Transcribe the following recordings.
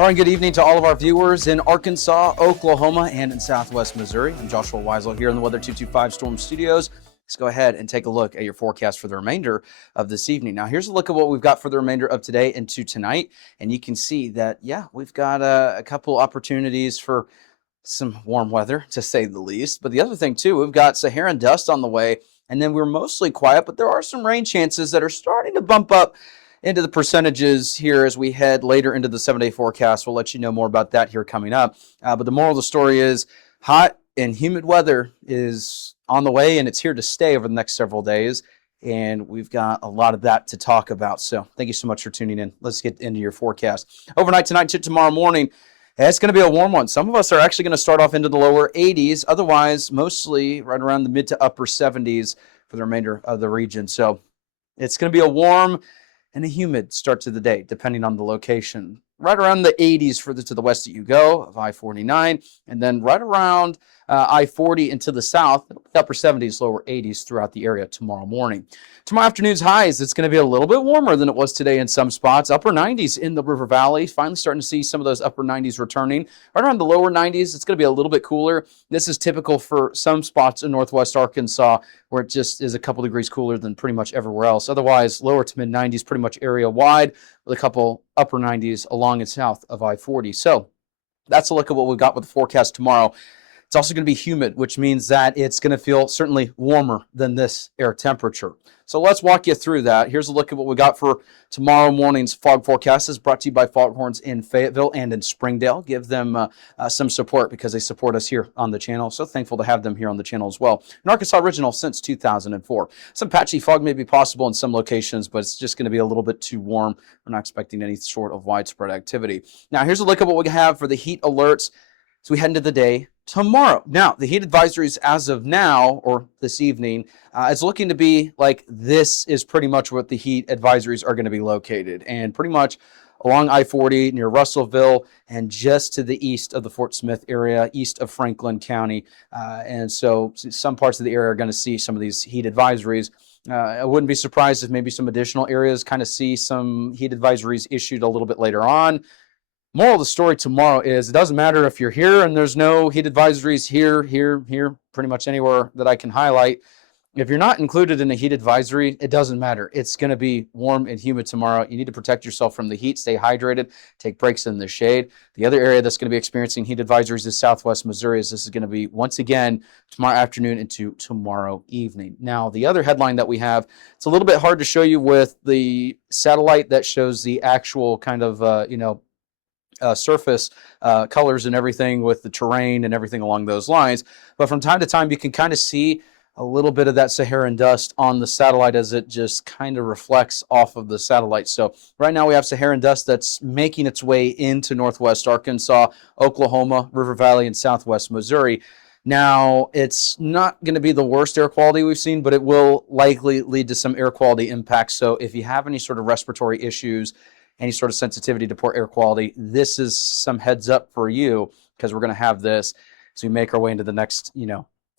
All right, good evening to all of our viewers in Arkansas, Oklahoma, and in Southwest Missouri. I'm Joshua Weisel here in the Weather 225 Storm Studios. Let's go ahead and take a look at your forecast for the remainder of this evening. Now, here's a look at what we've got for the remainder of today into tonight. And you can see that, we've got a couple opportunities for some warm weather, to say the least. But the other thing, too, we've got Saharan dust on the way, and then we're mostly quiet, but there are some rain chances that are starting to bump up into the percentages here as we head later into the 7-day forecast. We'll let you know more about that here coming up. But the moral of the story is hot and humid weather is on the way, and it's here to stay over the next several days. And we've got a lot of that to talk about. So thank you so much for tuning in. Let's get into your forecast. Overnight tonight to tomorrow morning, it's going to be a warm one. Some of us are actually going to start off into the lower 80s. Otherwise, mostly right around the mid to upper 70s for the remainder of the region. So it's going to be a warm and a humid start to the day, depending on the location. Right around the 80s further to the west that you go, of I-49, and then right around I-40 and to the south, upper 70s, lower 80s throughout the area tomorrow morning. Tomorrow afternoon's highs, it's going to be a little bit warmer than it was today in some spots. Upper 90s in the River Valley, finally starting to see some of those upper 90s returning. Right around the lower 90s, it's going to be a little bit cooler. This is typical for some spots in northwest Arkansas, where it just is a couple degrees cooler than pretty much everywhere else. Otherwise, lower to mid 90s pretty much area wide, with a couple upper 90s along and south of I-40. So that's a look at what we've got with the forecast tomorrow. It's also going to be humid, which means that it's going to feel certainly warmer than this air temperature. So let's walk you through that. Here's a look at what we got for tomorrow morning's fog forecast. Is brought to you by Foghorns in Fayetteville and in Springdale. Give them some support because they support us here on the channel. So thankful to have them here on the channel as well. An Arkansas original since 2004. Some patchy fog may be possible in some locations, but it's just going to be a little bit too warm. We're not expecting any sort of widespread activity. Now, here's a look at what we have for the heat alerts as we head into the day tomorrow. Now, the heat advisories as of now, or this evening, it's looking to be like this is pretty much what the heat advisories are going to be located. And pretty much along I-40 near Russellville and just to the east of the Fort Smith area, east of Franklin County. And so some parts of the area are going to see some of these heat advisories. I wouldn't be surprised if maybe some additional areas kind of see some heat advisories issued a little bit later on. Moral of the story tomorrow is it doesn't matter if you're here and there's no heat advisories here, pretty much anywhere that I can highlight. If you're not included in a heat advisory, it doesn't matter. It's going to be warm and humid tomorrow. You need to protect yourself from the heat, stay hydrated, take breaks in the shade. The other area that's going to be experiencing heat advisories is Southwest Missouri, as this is going to be once again tomorrow afternoon into tomorrow evening. Now, the other headline that we have, it's a little bit hard to show you with the satellite that shows the actual kind of, surface colors and everything with the terrain and everything along those lines. But from time to time, you can kind of see a little bit of that Saharan dust on the satellite as it just kind of reflects off of the satellite. So right now we have Saharan dust that's making its way into northwest Arkansas, Oklahoma, River Valley, and southwest Missouri. Now, it's not going to be the worst air quality we've seen, but it will likely lead to some air quality impacts. So if you have any sort of respiratory issues, any sort of sensitivity to poor air quality, this is some heads up for you, because we're going to have this as we make our way into the next,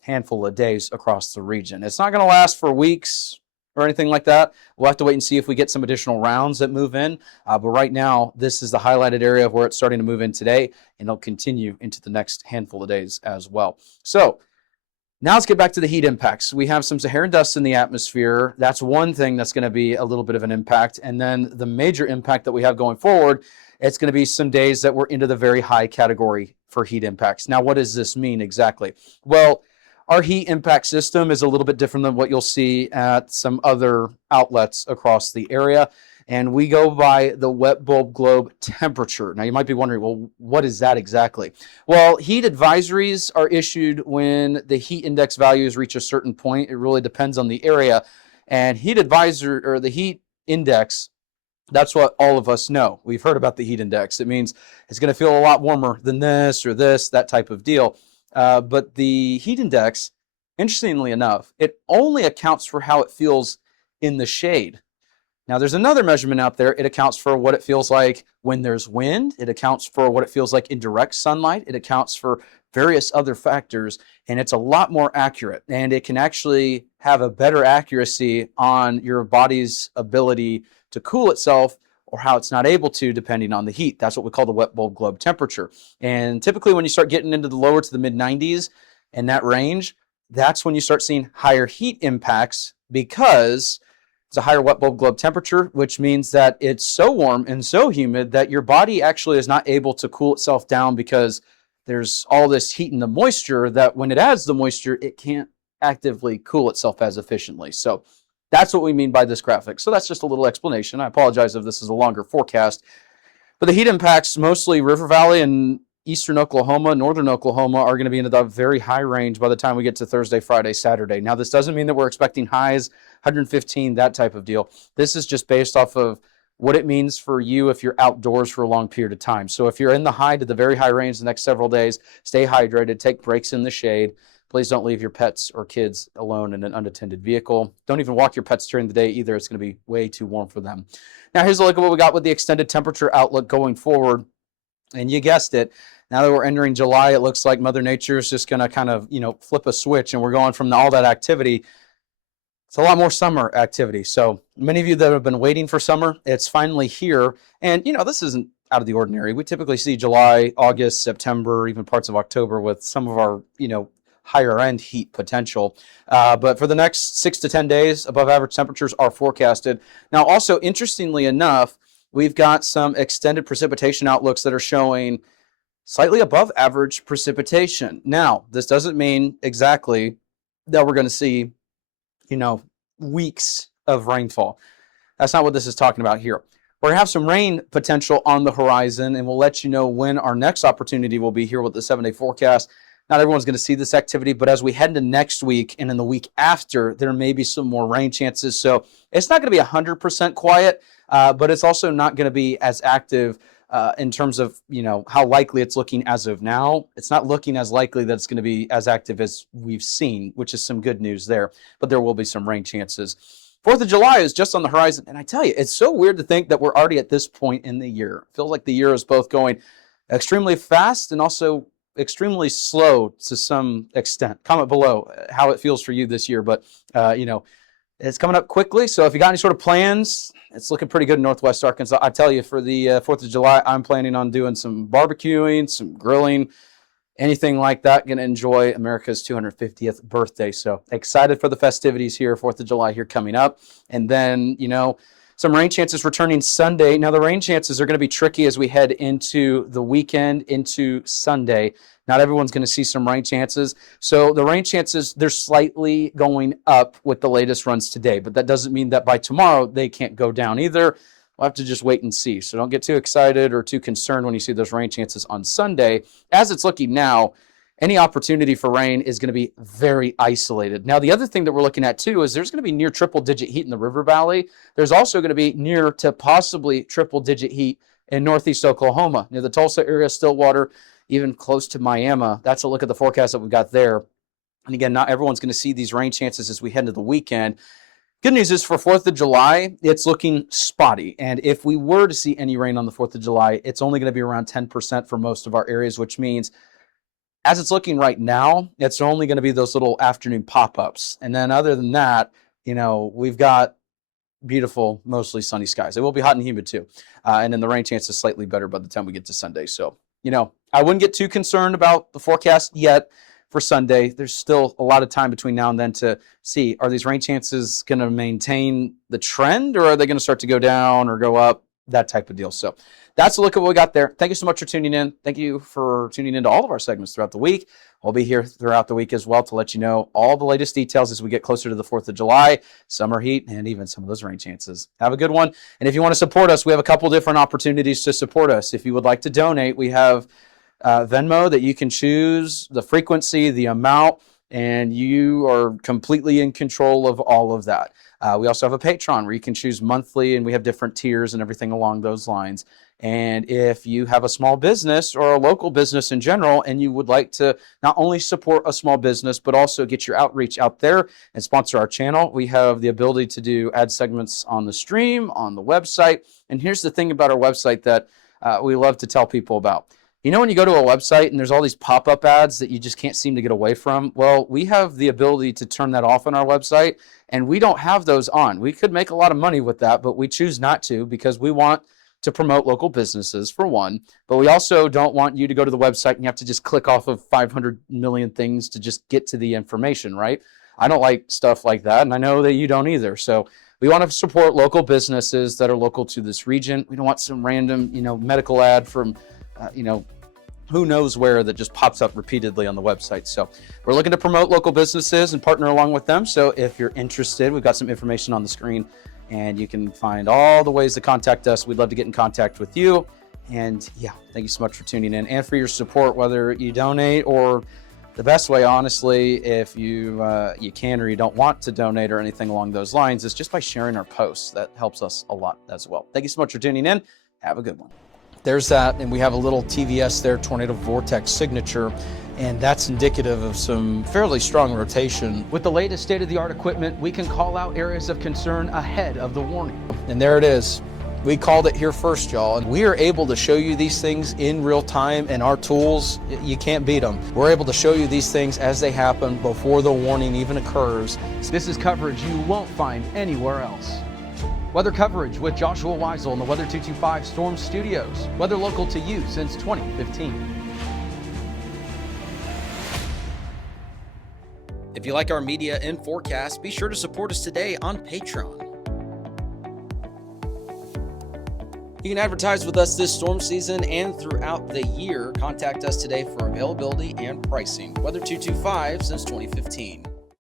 handful of days across the region. It's not going to last for weeks or anything like that. We'll have to wait and see if we get some additional rounds that move in. But right now, this is the highlighted area of where it's starting to move in today, and it'll continue into the next handful of days as well. So now let's get back to the heat impacts. We have some Saharan dust in the atmosphere. That's one thing that's going to be a little bit of an impact. And then the major impact that we have going forward, it's going to be some days that we're into the very high category for heat impacts. Now, what does this mean exactly? Well, our heat impact system is a little bit different than what you'll see at some other outlets across the area. And we go by the wet bulb globe temperature. Now, you might be wondering, well, what is that exactly? Well, heat advisories are issued when the heat index values reach a certain point. It really depends on the area. And heat advisor, or the heat index, that's what all of us know. We've heard about the heat index. It means it's going to feel a lot warmer than this or this, that type of deal. But the heat index, interestingly enough, it only accounts for how it feels in the shade. Now, there's another measurement out there. It accounts for what it feels like when there's wind. It accounts for what it feels like in direct sunlight. It accounts for various other factors, and it's a lot more accurate. And it can actually have a better accuracy on your body's ability to cool itself or how it's not able to depending on the heat. That's what we call the wet bulb globe temperature. And typically when you start getting into the lower to the mid 90s and that range, that's when you start seeing higher heat impacts because it's a higher wet bulb globe temperature, which means that it's so warm and so humid that your body actually is not able to cool itself down because there's all this heat and the moisture that when it adds the moisture, it can't actively cool itself as efficiently. So that's what we mean by this graphic. So that's just a little explanation. I apologize if this is a longer forecast, but the heat impacts mostly River Valley and eastern Oklahoma, northern Oklahoma are going to be into the very high range by the time we get to Thursday, Friday, Saturday. Now, this doesn't mean that we're expecting highs, 115, that type of deal. This is just based off of what it means for you if you're outdoors for a long period of time. So if you're in the high to the very high range the next several days, stay hydrated, take breaks in the shade. Please don't leave your pets or kids alone in an unattended vehicle. Don't even walk your pets during the day either. It's going to be way too warm for them. Now, here's a look at what we got with the extended temperature outlook going forward. And you guessed it, now that we're entering July, it looks like Mother Nature is just going to kind of, flip a switch, and we're going from all that activity. It's a lot more summer activity. So many of you that have been waiting for summer, it's finally here. And, this isn't out of the ordinary. We typically see July, August, September, even parts of October with some of our, higher end heat potential. But for the next 6 to 10 days, above average temperatures are forecasted. Now, also, interestingly enough, we've got some extended precipitation outlooks that are showing slightly above average precipitation. Now, this doesn't mean exactly that we're going to see, weeks of rainfall. That's not what this is talking about here. We're going to have some rain potential on the horizon, and we'll let you know when our next opportunity will be here with the 7-day forecast. Not everyone's going to see this activity, but as we head into next week and in the week after, there may be some more rain chances. So it's not going to be 100% quiet, but it's also not going to be as active in terms of, how likely it's looking as of now. It's not looking as likely that it's going to be as active as we've seen, which is some good news there, but there will be some rain chances. 4th of July is just on the horizon, and I tell you, it's so weird to think that we're already at this point in the year. It feels like the year is both going extremely fast and also extremely slow to some extent. Comment below how it feels for you this year, but it's coming up quickly. So if you got any sort of plans, it's looking pretty good in Northwest Arkansas. I tell you, for the 4th of July, I'm planning on doing some barbecuing, some grilling, anything like that. Going to enjoy America's 250th birthday. So excited for the festivities here, 4th of July here coming up. And then, some rain chances returning Sunday. Now, the rain chances are going to be tricky as we head into the weekend, into Sunday. Not everyone's going to see some rain chances. So the rain chances, they're slightly going up with the latest runs today. But that doesn't mean that by tomorrow they can't go down either. We'll have to just wait and see. So don't get too excited or too concerned when you see those rain chances on Sunday. As it's looking now, any opportunity for rain is going to be very isolated. Now, the other thing that we're looking at, too, is there's going to be near triple-digit heat in the River Valley. There's also going to be near to possibly triple-digit heat in northeast Oklahoma, near the Tulsa area, Stillwater, even close to Miami. That's a look at the forecast that we've got there. And again, not everyone's going to see these rain chances as we head into the weekend. Good news is for 4th of July, it's looking spotty. And if we were to see any rain on the 4th of July, it's only going to be around 10% for most of our areas, which means as it's looking right now, it's only going to be those little afternoon pop-ups. And then other than that, we've got beautiful, mostly sunny skies. It will be hot and humid too. And then the rain chance is slightly better by the time we get to Sunday. So, I wouldn't get too concerned about the forecast yet for Sunday. There's still a lot of time between now and then to see, are these rain chances going to maintain the trend, or are they going to start to go down or go up? That type of deal. So that's a look at what we got there. Thank you so much for tuning in. Thank you for tuning into all of our segments throughout the week. We'll be here throughout the week as well to let you know all the latest details as we get closer to the 4th of July, summer heat, and even some of those rain chances. Have a good one. And if you want to support us, we have a couple different opportunities to support us. If you would like to donate, we have Venmo that you can choose the frequency, the amount, and you are completely in control of all of that. We also have a Patreon where you can choose monthly, and we have different tiers and everything along those lines. And if you have a small business or a local business in general, and you would like to not only support a small business, but also get your outreach out there and sponsor our channel, we have the ability to do ad segments on the stream, on the website. And here's the thing about our website that we love to tell people about. When you go to a website and there's all these pop-up ads that you just can't seem to get away from, well, we have the ability to turn that off on our website, and we don't have those on. We could make a lot of money with that, but we choose not to because we want to promote local businesses, for one, but we also don't want you to go to the website and you have to just click off of 500 million things to just get to the information, right? I don't like stuff like that, and I know that you don't either. So we want to support local businesses that are local to this region. We don't want some random, medical ad from, who knows where that just pops up repeatedly on the website. So we're looking to promote local businesses and partner along with them. So if you're interested, we've got some information on the screen and you can find all the ways to contact us. We'd love to get in contact with you. And yeah, thank you so much for tuning in and for your support, whether you donate or the best way, honestly, if you can or you don't want to donate or anything along those lines, is just by sharing our posts. That helps us a lot as well. Thank you so much for tuning in. Have a good one. There's that, and we have a little TVS there, Tornado Vortex signature, and that's indicative of some fairly strong rotation. With the latest state-of-the-art equipment, we can call out areas of concern ahead of the warning. And there it is. We called it here first, y'all, and we are able to show you these things in real time, and our tools, you can't beat them. We're able to show you these things as they happen before the warning even occurs. This is coverage you won't find anywhere else. Weather coverage with Joshua Weisel in the Weather 225 Storm Studios. Weather local to you since 2015. If you like our media and forecast, be sure to support us today on Patreon. You can advertise with us this storm season and throughout the year. Contact us today for availability and pricing. Weather 225 since 2015.